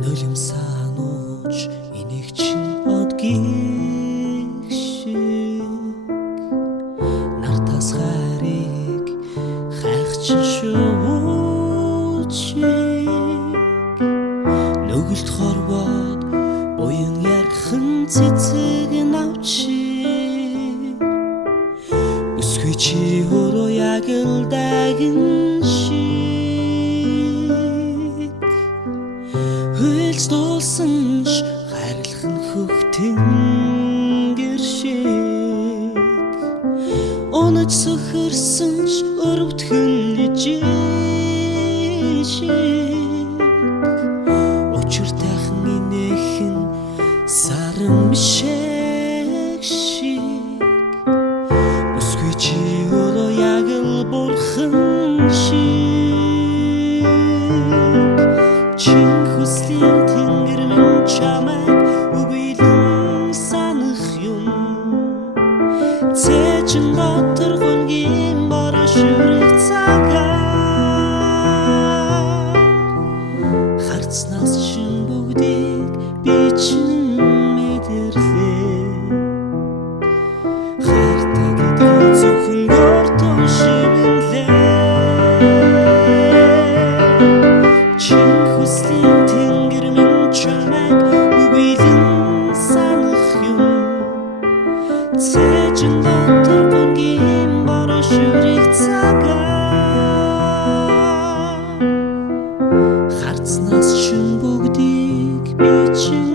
Нулим санууч энийг чин одгийг шиг нартас харийг хайхчин шүүчиг нүгэлт хорвоод буян яргхан цэцэг навчиг бүсгүй чи өөрөө яг л дагин шиг хөлс дуулсан ч хайрлах нь хөхтэн гэр шиг унаж сөхөрсөн ч өрөвдгөн жишиг учир тайхан инээхэн саран мишэг шиг бүсгүй чи өөрөө яг л бурхан шиг чин хүслийн тэнгэр минь чамайг үгүйлэн санах юм цээжин дотор гонгийн бороо шүрэг цагаа харцнаас чин бүгдийг би чин мэдэрлээ хайртай гэдгийг зөвхөн гортон шивнэлээ чин хүслийн тэнгэр минь чамайг үгүйлэн санах юм цээжин дотор гонгийн бороо шүрэг цагаа харцнаас чин бүгдийг би чин